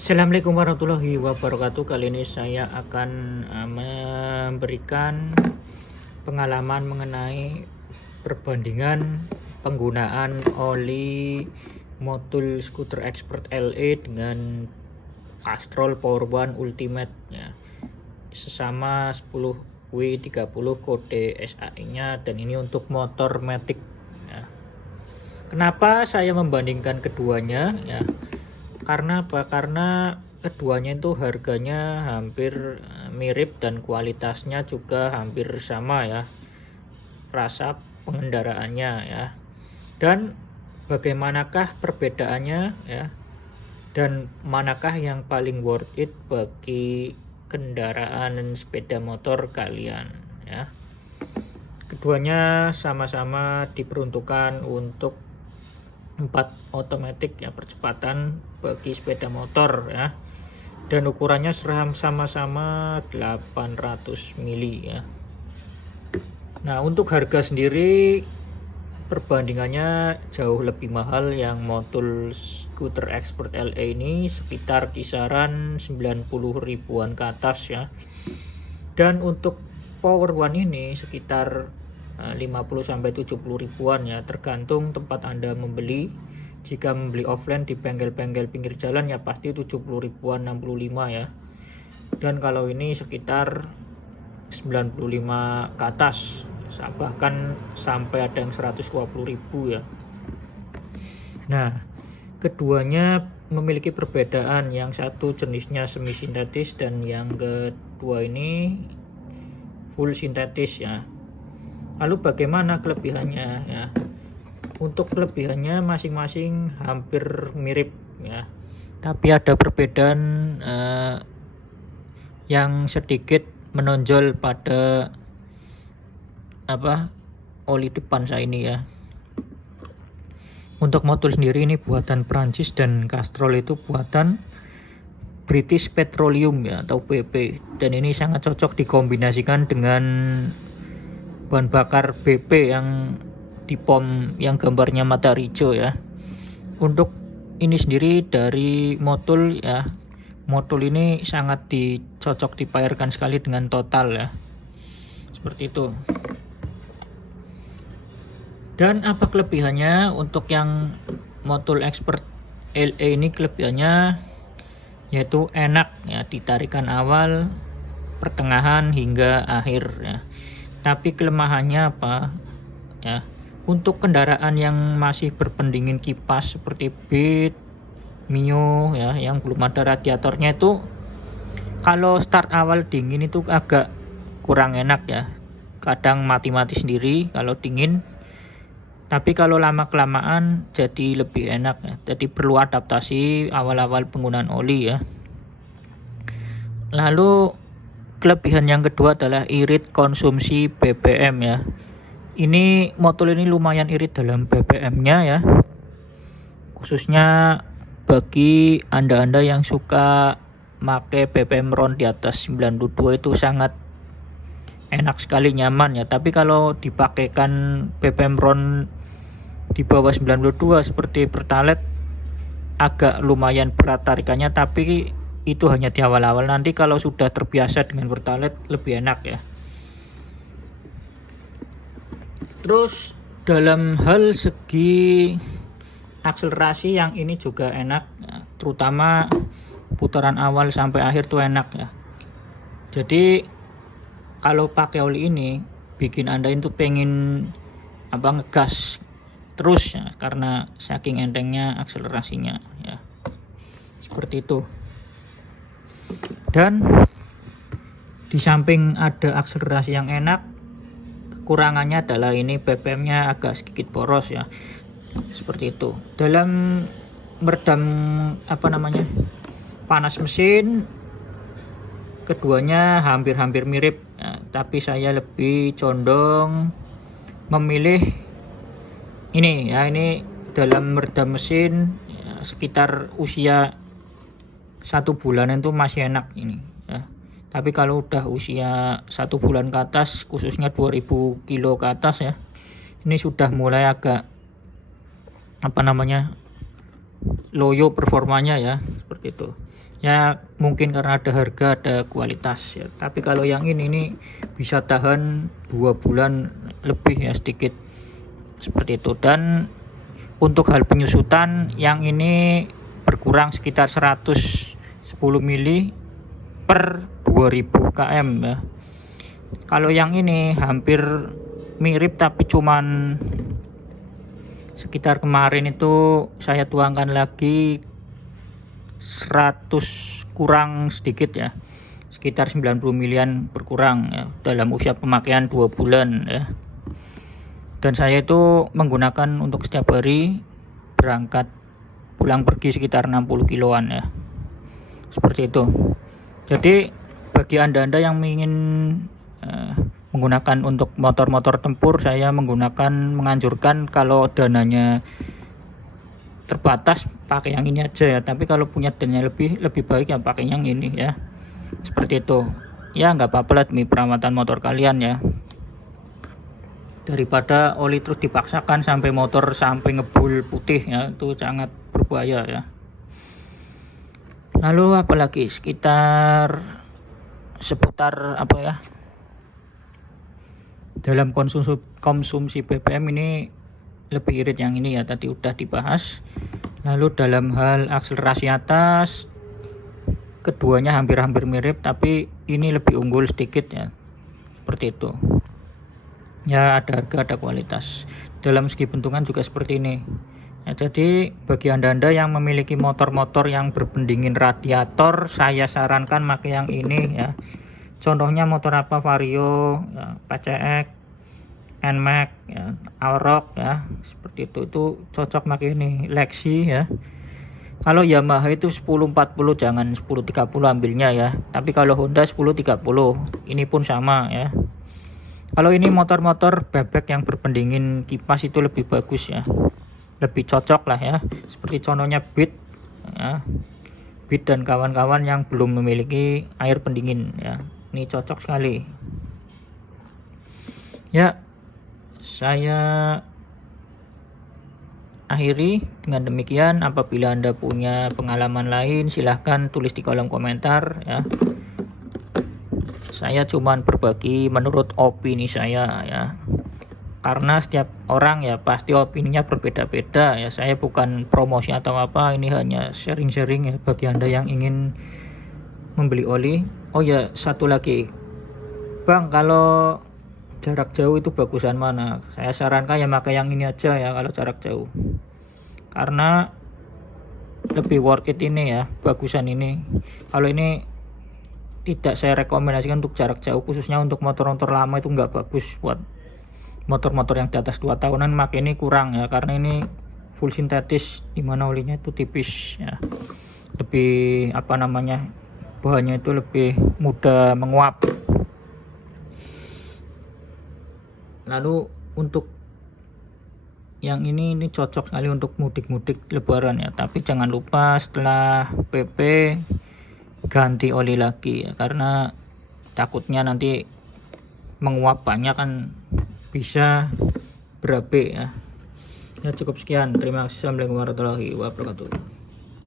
Assalamualaikum warahmatullahi wabarakatuh. Kali ini saya akan memberikan pengalaman mengenai perbandingan penggunaan oli motul skuter Expert LE dengan Castrol Power One Ultimate ya. Sesama 10W30 kode SAI nya, dan ini untuk motor matic ya. Kenapa saya membandingkan keduanya ya? Karena apa? Karena keduanya itu harganya hampir mirip dan kualitasnya juga hampir sama ya, rasa pengendaraannya ya. Dan bagaimanakah perbedaannya ya, dan manakah yang paling worth it bagi kendaraan sepeda motor kalian ya. Keduanya sama-sama diperuntukkan untuk 4 otomatis ya, percepatan bagi sepeda motor ya, dan ukurannya sama-sama 800 mili ya. Nah, untuk harga sendiri perbandingannya jauh lebih mahal. Yang motul skuter Expert LE ini sekitar kisaran 90 ribuan ke atas ya, dan untuk Power One ini sekitar 50-70 ribuan ya, tergantung tempat Anda membeli. Jika membeli offline di bengkel-bengkel pinggir jalan ya pasti 70 ribuan, 65 ya. Dan kalau ini sekitar 95 ke atas, bahkan sampai ada yang 120 ribu ya. Nah, keduanya memiliki perbedaan. Yang satu jenisnya semi sintetis dan yang kedua ini full sintetis ya. Lalu bagaimana kelebihannya ya? Untuk kelebihannya masing-masing hampir mirip ya, tapi ada perbedaan yang sedikit menonjol pada oli depan saya ini ya. Untuk motul sendiri ini buatan Prancis dan Castrol itu buatan British Petroleum ya, atau BP, dan ini sangat cocok dikombinasikan dengan bahan bakar BP yang di pom yang gambarnya matahari hijau ya. Untuk ini sendiri dari motul ya, motul ini sangat dicocok dipairkan sekali dengan total ya, seperti itu. Dan apa kelebihannya? Untuk yang motul Expert LE ini kelebihannya yaitu enak ya, ditarikan awal, pertengahan hingga akhir ya. Tapi kelemahannya apa ya? Untuk kendaraan yang masih berpendingin kipas seperti Beat, Mio ya, yang belum ada radiatornya, itu kalau start awal dingin itu agak kurang enak ya. Kadang mati-mati sendiri kalau dingin. Tapi kalau lama kelamaan jadi lebih enak ya. Jadi perlu adaptasi awal-awal penggunaan oli ya. Lalu kelebihan yang kedua adalah irit konsumsi BBM ya. Ini motor ini lumayan irit dalam BBM-nya ya. Khususnya bagi Anda-anda yang suka pakai BBM RON di atas 92 itu sangat enak sekali, nyaman ya. Tapi kalau dipakaikan BBM RON di bawah 92 seperti Pertalite agak lumayan berat tarikannya, tapi itu hanya di awal-awal. Nanti kalau sudah terbiasa dengan Pertalite lebih enak ya. Terus dalam hal segi akselerasi yang ini juga enak ya, terutama putaran awal sampai akhir tuh enak ya. Jadi kalau pakai oli ini bikin Anda itu pengen ngegas terus ya, karena saking entengnya akselerasinya ya, seperti itu. Dan di samping ada akselerasi yang enak, kekurangannya adalah ini BBM-nya agak sedikit boros ya, seperti itu. Dalam meredam panas mesin, keduanya hampir-hampir mirip ya, tapi saya lebih condong memilih ini ya. Ini dalam meredam mesin ya, sekitar usia 1 bulan itu masih enak ini ya. Tapi kalau udah usia 1 bulan ke atas, khususnya 2000 kilo ke atas ya, ini sudah mulai agak loyo performanya ya, seperti itu ya. Mungkin karena ada harga ada kualitas ya, tapi kalau yang ini bisa tahan 2 bulan lebih ya, sedikit seperti itu. Dan untuk hal penyusutan yang ini berkurang sekitar 110 mili per 2000 km ya. Kalau yang ini hampir mirip, tapi cuman sekitar kemarin itu saya tuangkan lagi 100 kurang sedikit ya, sekitar 90 milian berkurang ya, dalam usia pemakaian 2 bulan ya. Dan saya itu menggunakan untuk setiap hari berangkat pulang pergi sekitar 60 kiloan ya, seperti itu. Jadi bagi anda yang ingin menggunakan untuk motor-motor tempur, saya menganjurkan kalau dananya terbatas pakai yang ini aja ya. Tapi kalau punya dana lebih baik ya pakai yang ini ya, seperti itu ya. Nggak apa-apa lah demi perawatan motor kalian ya, daripada oli terus dipaksakan sampai motor sampai ngebul putih ya, itu sangat berbahaya ya. Lalu apalagi seputar apa ya, dalam konsumsi BBM ini lebih irit yang ini ya, tadi udah dibahas. Lalu dalam hal akselerasi atas, keduanya hampir mirip, tapi ini lebih unggul sedikit ya, seperti itu ya. Ada harga ada kualitas. Dalam segi bentukan juga seperti ini ya. Jadi bagi anda yang memiliki motor-motor yang berpendingin radiator, saya sarankan pakai yang ini ya. Contohnya motor apa? Vario ya, PCX, NMAX ya, Aroc ya, seperti itu cocok pakai ini. Lexi ya. Kalau Yamaha itu 1040, jangan 1030 ambilnya ya. Tapi kalau Honda 1030, ini pun sama ya. Kalau ini motor-motor bebek yang berpendingin kipas itu lebih bagus ya, lebih cocok lah ya. Seperti contohnya Beat ya, Beat dan kawan-kawan yang belum memiliki air pendingin ya, ini cocok sekali ya. Saya akhiri dengan demikian. Apabila anda punya pengalaman lain, silahkan tulis di kolom komentar ya. Saya cuman berbagi menurut opini saya ya, karena setiap orang ya pasti opininya berbeda-beda ya. Saya bukan promosi atau apa, ini hanya sharing-sharing ya bagi anda yang ingin membeli oli. Oh ya, satu lagi Bang, kalau jarak jauh itu bagusan mana? Saya sarankan ya pakai yang ini aja ya kalau jarak jauh, karena lebih worth it ini ya, bagusan ini. Kalau ini tidak saya rekomendasikan untuk jarak jauh, khususnya untuk motor-motor lama itu nggak bagus. Buat motor-motor yang di atas 2 tahunan pakai ini kurang ya, karena ini full sintetis, dimana olinya itu tipis ya, lebih apa namanya, bahannya itu lebih mudah menguap. Lalu untuk yang ini cocok sekali untuk mudik-mudik lebaran ya. Tapi jangan lupa setelah PP ganti oli lagi ya, karena takutnya nanti menguap banyak kan, bisa berabe ya. Ya cukup sekian, terima kasih. Assalamualaikum warahmatullahi wabarakatuh.